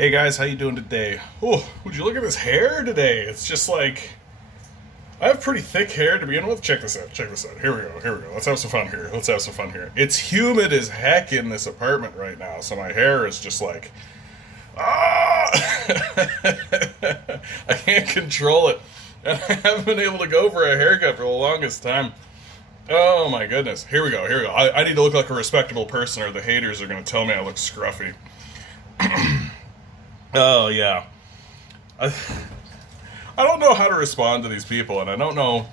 Hey guys, how you doing today? Oh, would you look at this hair today? It's just like I have pretty thick hair to begin with. Check this out. Check this out. Here we go. Here we go. Let's have some fun here. Let's have some fun here. It's humid as heck in this apartment right now, so my hair is just like ah. I can't control it, and I haven't been able to go for a haircut for the longest time. Oh my goodness. Here we go. Here we go. I need to look like a respectable person, or the haters are going to tell me I look scruffy. Oh yeah. I, I don't know how to respond to these people, and I don't know.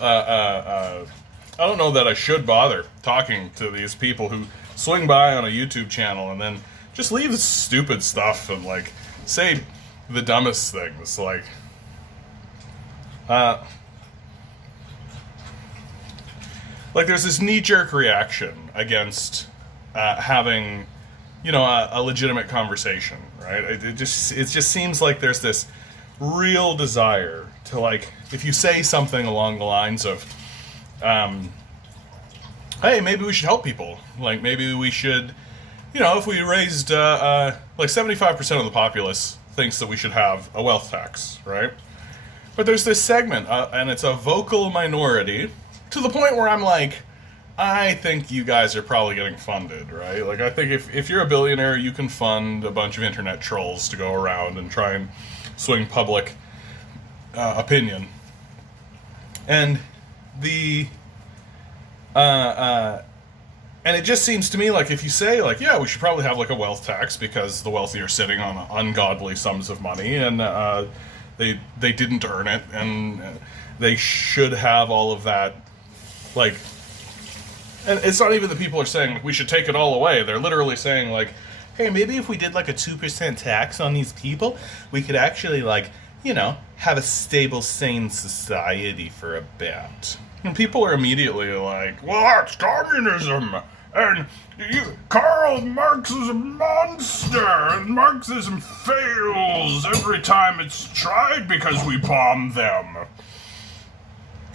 I don't know that I should bother talking to these people who swing by on a YouTube channel and then just leave stupid stuff and like say the dumbest things. Like there's this knee-jerk reaction against having, a legitimate conversation, right? It just seems like there's this real desire to, like, if you say something along the lines of, hey, maybe we should help people. Like maybe we should, if we raised like 75% of the populace thinks that we should have a wealth tax, right? But there's this segment, and it's a vocal minority, to the point where I'm like, I think you guys are probably getting funded, right? Like, I think if you're a billionaire, you can fund a bunch of internet trolls to go around and try and swing public opinion. And and it just seems to me like if you say, like, yeah, we should probably have, like, a wealth tax because the wealthy are sitting on ungodly sums of money, and they didn't earn it, and they should have all of that, like. And it's not even that people are saying, like, we should take it all away. They're literally saying, like, hey, maybe if we did, like, a 2% tax on these people, we could actually, like, have a stable, sane society for a bit. And people are immediately like, well, that's communism. And Karl Marx is a monster. And Marxism fails every time it's tried because we bomb them.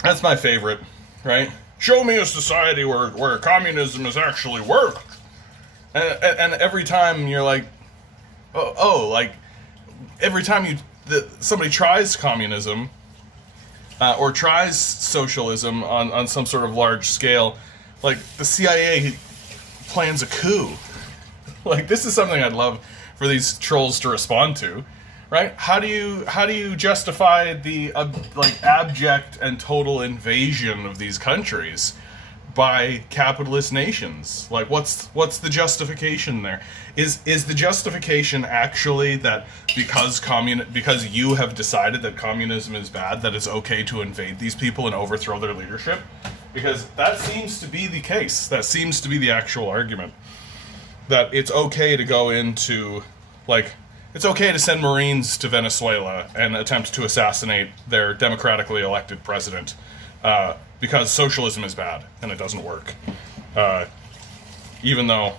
That's my favorite, right? Show me a society where communism has actually worked. And every time you're like, like, every time somebody tries communism, or tries socialism on some sort of large scale, like, the CIA plans a coup. Like, this is something I'd love for these trolls to respond to. Right? How do you justify the abject and total invasion of these countries by capitalist nations? Like, what's the justification there? Is the justification actually that because you have decided that communism is bad, that it's okay to invade these people and overthrow their leadership? Because that seems to be the case. That seems to be the actual argument. That it's okay to go into, like, it's okay to send Marines to Venezuela and attempt to assassinate their democratically elected president because socialism is bad and it doesn't work. Even though,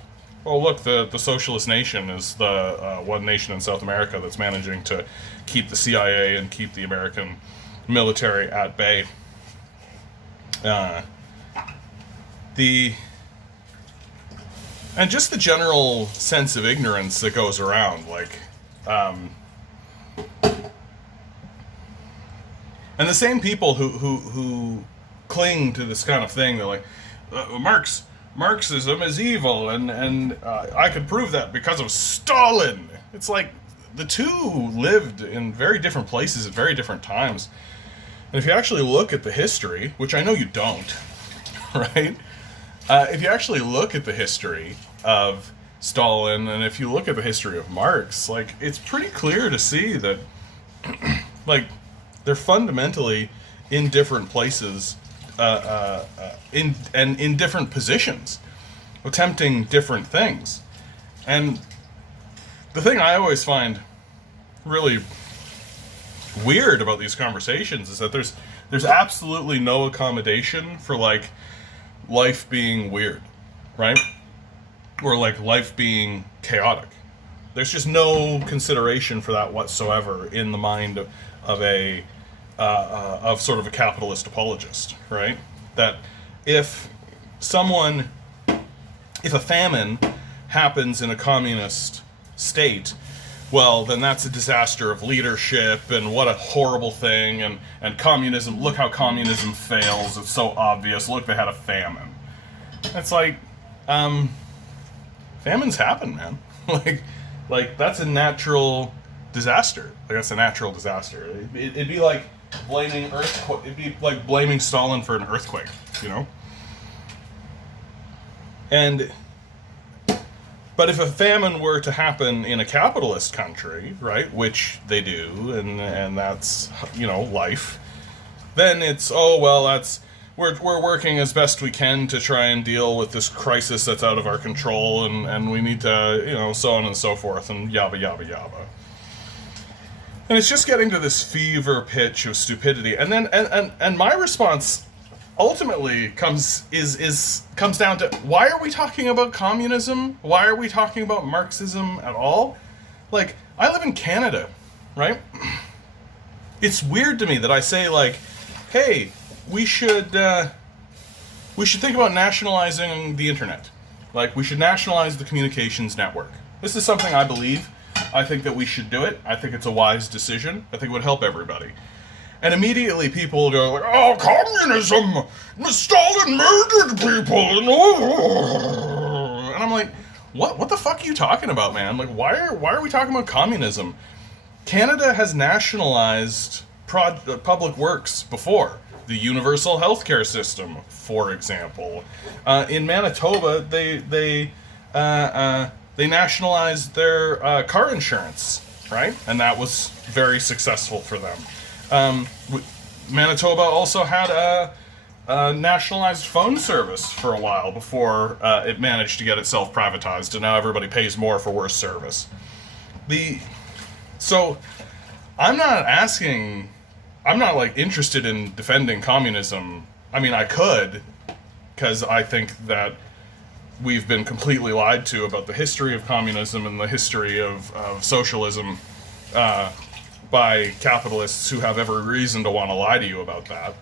well, look, the socialist nation is the one nation in South America that's managing to keep the CIA and keep the American military at bay. And just the general sense of ignorance that goes around, like, and the same people who cling to this kind of thing, they're like, Marxism is evil, and I could prove that because of Stalin. It's like the two lived in very different places at very different times. And if you actually look at the history, which I know you don't, right? If you actually look at the history of Stalin, and if you look at the history of Marx, like, it's pretty clear to see that, like, they're fundamentally in different places, in different positions, attempting different things. And the thing I always find really weird about these conversations is that there's absolutely no accommodation for, like, life being weird, right? Or, like, life being chaotic. There's just no consideration for that whatsoever in the mind of sort of a capitalist apologist, right? That if a famine happens in a communist state, well, then that's a disaster of leadership, and what a horrible thing, and communism, look how communism fails, it's so obvious, look, they had a famine. It's like, famines happen, man. like that's a natural disaster. Like, that's a natural disaster. It'd be like blaming it'd be like blaming Stalin for an earthquake, you know? But if a famine were to happen in a capitalist country, right, which they do, and that's, you know, life, then it's, oh, well, we're working as best we can to try and deal with this crisis that's out of our control, and we need to, you know, so on and so forth, and yabba, yabba, yabba. And it's just getting to this fever pitch of stupidity. And then, and my response ultimately comes down to, why are we talking about communism? Why are we talking about Marxism at all? Like, I live in Canada, right? It's weird to me that I say, like, hey, we should think about nationalizing the internet. Like, we should nationalize the communications network. This is something I believe. I think that we should do it. I think it's a wise decision. I think it would help everybody. And immediately people go like, oh, communism! Stalin murdered people! And I'm like, what the fuck are you talking about, man? Like, why are we talking about communism? Canada has nationalized public works before. The universal healthcare system, for example. In Manitoba, they nationalized their car insurance, right? And that was very successful for them. Manitoba also had a nationalized phone service for a while before it managed to get itself privatized, and now everybody pays more for worse service. So I'm not like interested in defending communism. I mean, I could, because I think that we've been completely lied to about the history of communism and the history of socialism by capitalists who have every reason to want to lie to you about that.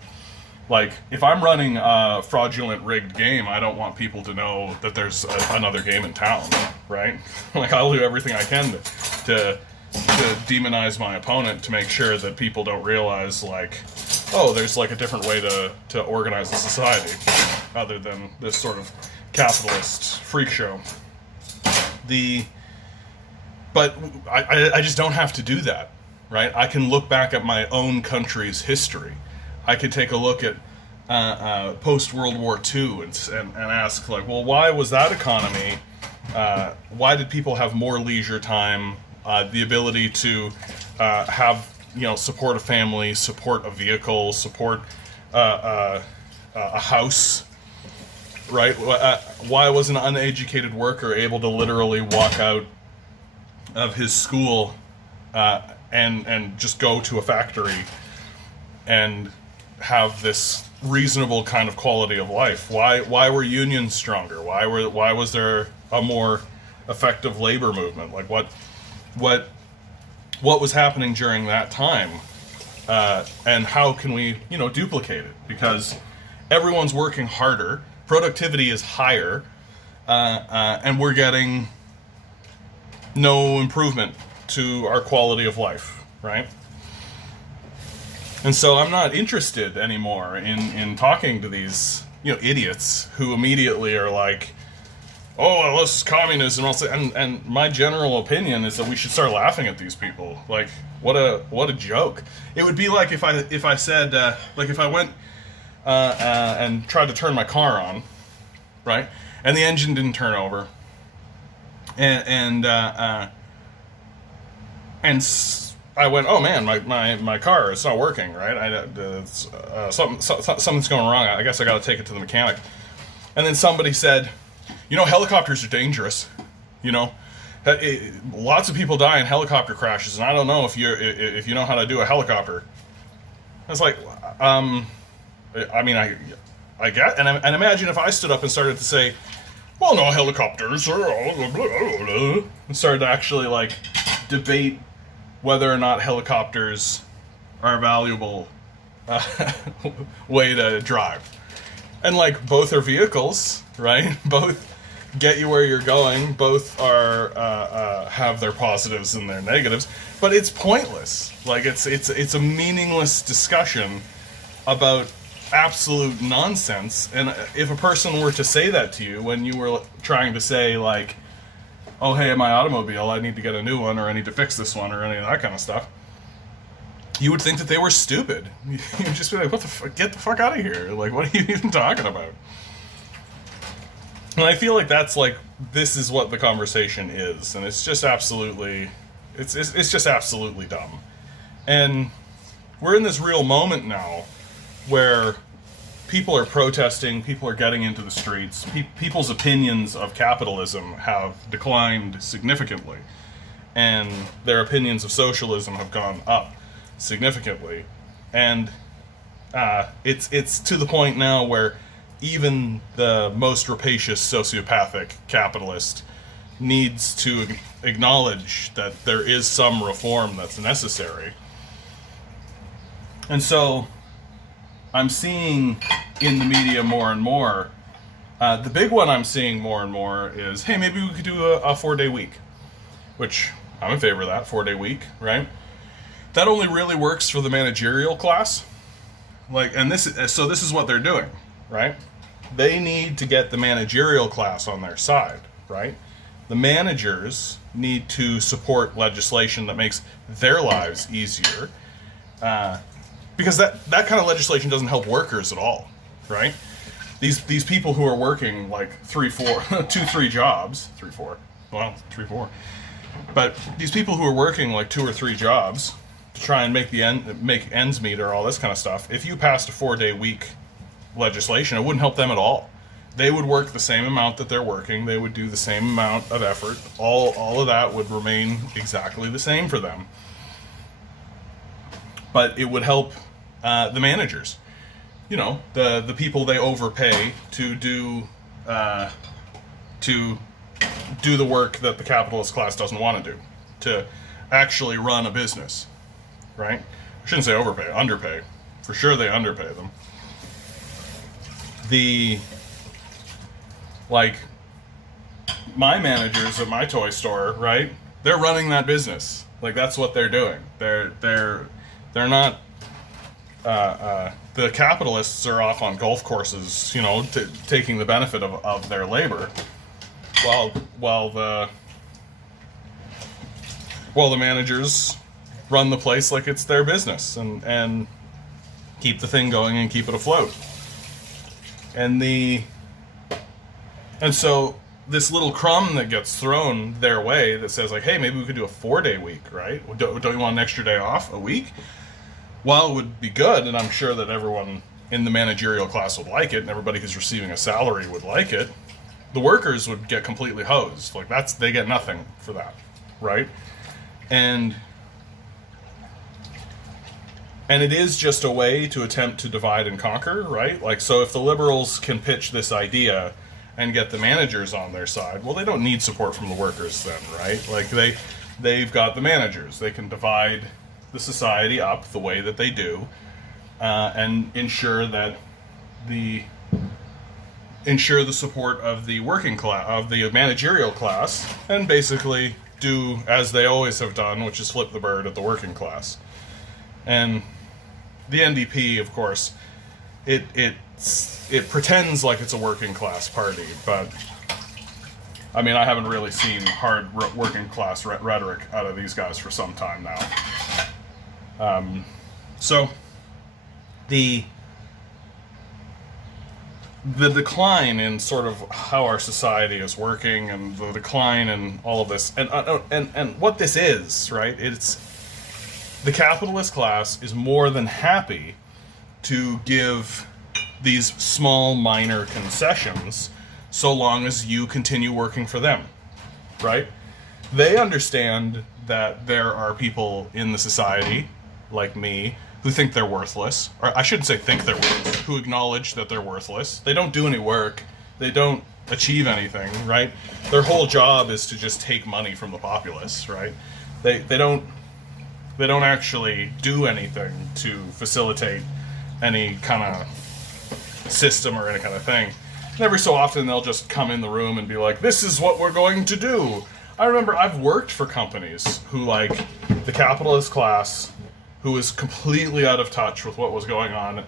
Like, if I'm running a fraudulent rigged game, I don't want people to know that there's another game in town, right? Like, I'll do everything I can to demonize my opponent, to make sure that people don't realize, like, oh, there's like a different way to organize a society other than this sort of capitalist freak show. But I just don't have to do that, right? I can look back at my own country's history. I could take a look at post-World War II and ask, like, well, why was that economy? Why did people have more leisure time, the ability to have, you know, support a family, support a vehicle, support a house, right? Why was an uneducated worker able to literally walk out of his school and just go to a factory and have this reasonable kind of quality of life? Why were unions stronger? Why was there a more effective labor movement? Like, what was happening during that time, and how can we, you know, duplicate it? Because everyone's working harder, productivity is higher, and we're getting no improvement to our quality of life, right? And so I'm not interested anymore in talking to these, you know, idiots who immediately are like, oh, well, this is communism. And my general opinion is that we should start laughing at these people. Like, what a joke. It would be like if I said, like, if I went and tried to turn my car on, right, and the engine didn't turn over, and I went, oh man, my car, it's not working, right? Something's going wrong. I guess I got to take it to the mechanic. And then somebody said, you know, helicopters are dangerous. You know, lots of people die in helicopter crashes, and I don't know if you know how to do a helicopter. I was like, I mean, I get, and imagine if I stood up and started to say, well, no, helicopters are all blah, blah, blah, blah, and started to actually like debate whether or not helicopters are a valuable way to drive. And like, both are vehicles, right? get you where you're going. Both are have their positives and their negatives, but it's pointless. Like it's a meaningless discussion about absolute nonsense. And if a person were to say that to you when you were trying to say like, "Oh, hey, my automobile, I need to get a new one, or I need to fix this one," or any of that kind of stuff, you would think that they were stupid. You'd just be like, "What the fuck? Get the fuck out of here! Like, what are you even talking about?" And I feel like that's like, this is what the conversation is, and it's just absolutely, it's just absolutely dumb. And we're in this real moment now where people are protesting, people are getting into the streets, people's opinions of capitalism have declined significantly, and their opinions of socialism have gone up significantly. And it's to the point now where even the most rapacious sociopathic capitalist needs to acknowledge that there is some reform that's necessary. And so I'm seeing in the media more and more, the big one I'm seeing more and more is, hey, maybe we could do a 4-day week, which I'm in favor of that, 4-day week, right? That only really works for the managerial class. Like, and this is what they're doing, right? They need to get the managerial class on their side, right? The managers need to support legislation that makes their lives easier, because that kind of legislation doesn't help workers at all, right? These people who are working like 3, 4 jobs, 3, 4, well, 3, 4, but these people who are working like 2 or 3 jobs to try and make ends meet or all this kind of stuff, if you passed a 4-day week legislation, it wouldn't help them at all. They would work the same amount that they're working. They would do the same amount of effort. All of that would remain exactly the same for them. But it would help the managers. You know, the people they overpay to do the work that the capitalist class doesn't want to do, to actually run a business, right? I shouldn't say overpay, underpay. For sure they underpay them. Like, my managers at my toy store, right? They're running that business. Like, that's what they're doing. They're not. The capitalists are off on golf courses, you know, taking the benefit of their labor, while the managers run the place like it's their business and keep the thing going and keep it afloat. And so this little crumb that gets thrown their way that says like, hey, maybe we could do a 4-day week, right? Don't you want an extra day off a week? While it would be good, and I'm sure that everyone in the managerial class would like it, and everybody who's receiving a salary would like it, the workers would get completely hosed. Like, they get nothing for that, right? And it is just a way to attempt to divide and conquer, right? Like, so if the liberals can pitch this idea and get the managers on their side, well, they don't need support from the workers then, right? Like, they've got the managers. They can divide the society up the way that they do, and ensure the support of the working class, of the managerial class, and basically do as they always have done, which is flip the bird at the working class. And the NDP, of course, it pretends like it's a working class party, but I mean, I haven't really seen hard working class rhetoric out of these guys for some time now. So the decline in sort of how our society is working, and the decline in all of this, and what this is, right? It's the capitalist class is more than happy to give these small, minor concessions so long as you continue working for them, right? They understand that there are people in the society, like me, who think they're worthless. Or I shouldn't say think they're worthless, who acknowledge that they're worthless. They don't do any work. They don't achieve anything, right? Their whole job is to just take money from the populace, right? They don't actually do anything to facilitate any kind of system or any kind of thing. And every so often they'll just come in the room and be like, this is what we're going to do. I remember I've worked for companies who, like, the capitalist class, who is completely out of touch with what was going on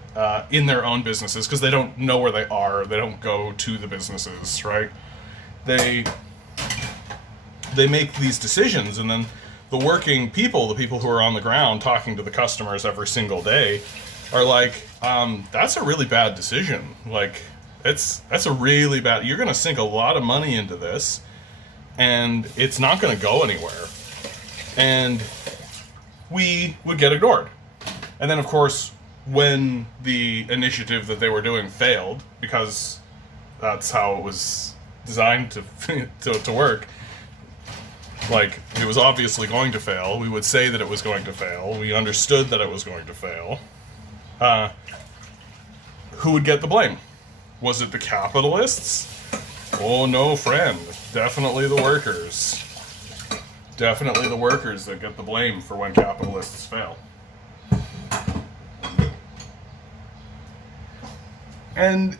in their own businesses, because they don't know where they are, they don't go to the businesses, right? They make these decisions, and then the working people, the people who are on the ground talking to the customers every single day, are like, that's a really bad decision. Like, that's a really bad, you're going to sink a lot of money into this, and it's not going to go anywhere. And we would get ignored. And then, of course, when the initiative that they were doing failed, because that's how it was designed to work, like, it was obviously going to fail. We would say that it was going to fail. We understood that it was going to fail. Who would get the blame? Was it the capitalists? Oh, no, friend. Definitely the workers. Definitely the workers that get the blame for when capitalists fail. And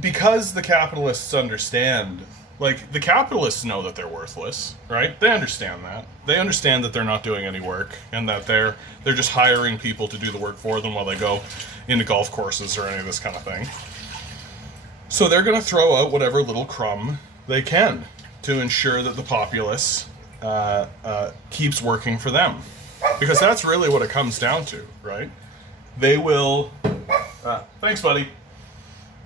because the capitalists understand, like, the capitalists know that they're worthless, right? They understand that. They understand that they're not doing any work, and that they're just hiring people to do the work for them while they go into golf courses or any of this kind of thing. So they're going to throw out whatever little crumb they can to ensure that the populace keeps working for them. Because that's really what it comes down to, right? They will... thanks, buddy.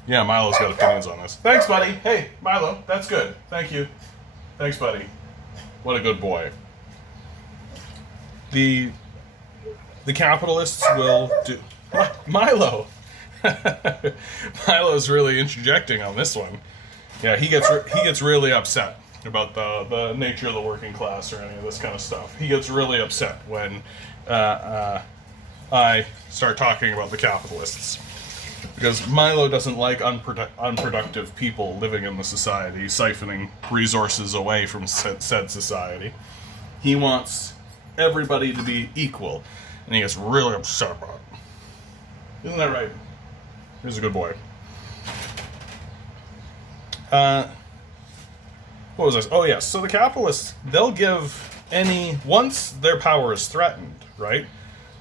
Yeah, Milo's got opinions on this. Thanks, buddy. Hey, Milo, that's good. Thank you. Thanks, buddy. What a good boy. The capitalists will do... Milo! Milo's really interjecting on this one. Yeah, he gets really upset about the nature of the working class or any of this kind of stuff. He gets really upset when I start talking about the capitalists. Because Milo doesn't like unproductive people living in the society, siphoning resources away from said society. He wants everybody to be equal, and he gets really upset about it. Isn't that right? He's a good boy. What was this? Oh, yes. So the capitalists, they'll give once their power is threatened, right?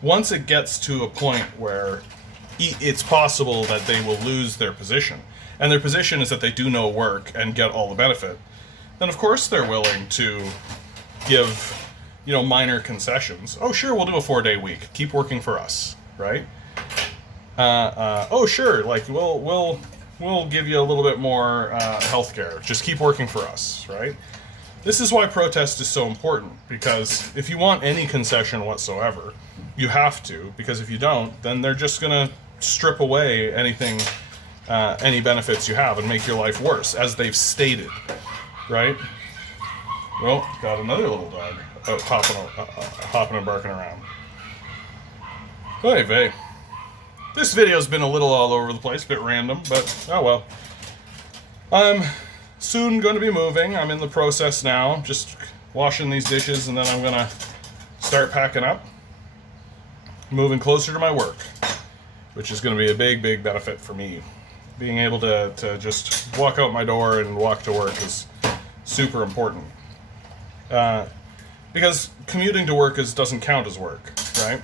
Once it gets to a point where it's possible that they will lose their position, and their position is that they do no work and get all the benefit, then of course they're willing to give, minor concessions. Oh, sure, we'll do a 4-day week. Keep working for us, right? Oh, sure, like we'll give you a little bit more health care. Just keep working for us, right? This is why protest is so important, because if you want any concession whatsoever, you have to, because if you don't, then they're just going to strip away anything, any benefits you have and make your life worse, as they've stated, right? Well, got another little dog out hopping and barking around. Oy vey. This video's been a little all over the place, a bit random, but oh well. I'm soon going to be moving. I'm in the process now, just washing these dishes, and then I'm going to start packing up, moving closer to my work, which is going to be a big, big benefit for me. Being able to just walk out my door and walk to work is super important. Because commuting to work doesn't count as work, right?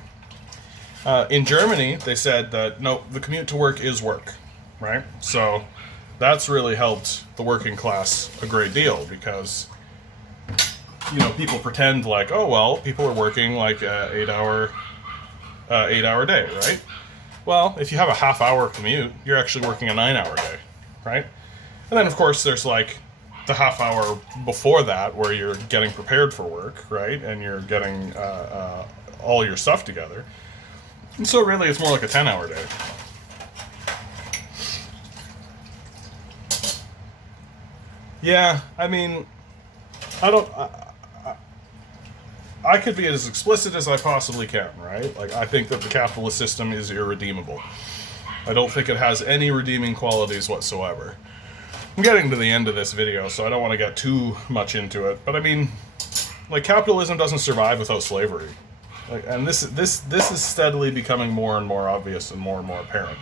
In Germany, they said that, no, the commute to work is work, right? So that's really helped the working class a great deal, because, people pretend like, oh, well, people are working like an 8-hour day, right? Well, if you have a half-hour commute, you're actually working a 9-hour day, right? And then, of course, there's like the half hour before that where you're getting prepared for work, right? And you're getting all your stuff together. And so really it's more like a 10-hour day. Yeah, I mean, I could be as explicit as I possibly can, right? Like, I think that the capitalist system is irredeemable. I don't think it has any redeeming qualities whatsoever. I'm getting to the end of this video, so I don't want to get too much into it. But I mean, like, capitalism doesn't survive without slavery. Like, and this is steadily becoming more and more obvious and more apparent.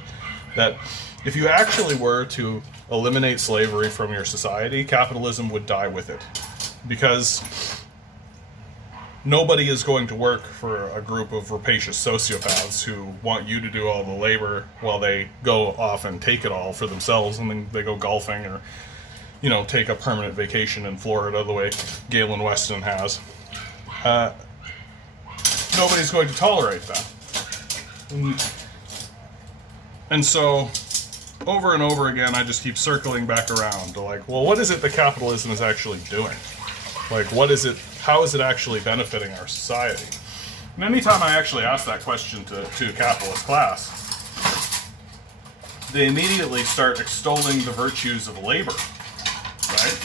that if you actually were to eliminate slavery from your society, capitalism would die with it. Because nobody is going to work for a group of rapacious sociopaths who want you to do all the labor while they go off and take it all for themselves, and then they go golfing or, you know, take a permanent vacation in Florida the way Galen Weston has. Nobody's going to tolerate that. And so, over and over again, I just keep circling back around to like, well, what is it that capitalism is actually doing? Like, what is it? How is it actually benefiting our society? And anytime I actually ask that question to a capitalist class, they immediately start extolling the virtues of labor, right?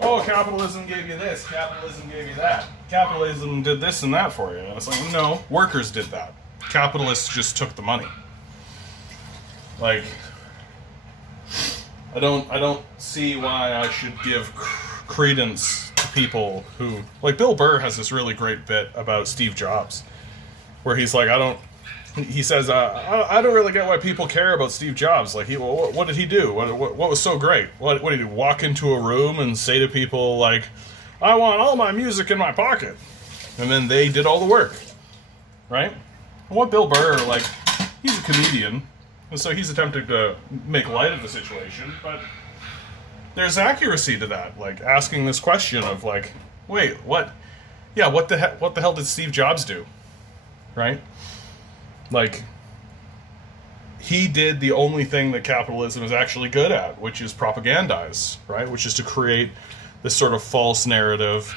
Oh, capitalism gave you this, capitalism gave you that. Capitalism did this and that for you. And it's like, no, workers did that. Capitalists just took the money. Like, I don't see why I should give credence to people who, like, Bill Burr has this really great bit about Steve Jobs, where he's like, he says, I don't really get why people care about Steve Jobs. Like, what did he do? What was so great? What did he walk into a room and say to people, like, I want all my music in my pocket? And then they did all the work, right? And what Bill Burr, like, he's a comedian, and so he's attempting to make light of the situation, but there's accuracy to that, like, asking this question of, like, wait, what? Yeah, what the hell did Steve Jobs do? Right? Like, he did the only thing that capitalism is actually good at, which is propagandize, right? Which is to create this sort of false narrative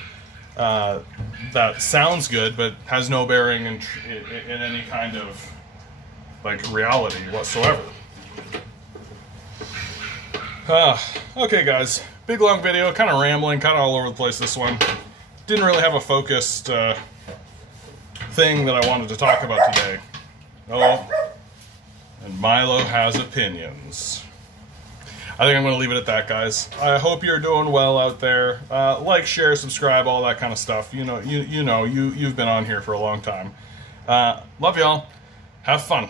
that sounds good but has no bearing in any kind of, like, reality whatsoever. Okay, guys. Big, long video. Kind of rambling, kind of all over the place, this one. Didn't really have a focused thing that I wanted to talk about today. Oh, and Milo has opinions. I think I'm going to leave it at that, guys. I hope you're doing well out there. Like, share, subscribe, all that kind of stuff. You've been on here for a long time. Love y'all. Have fun.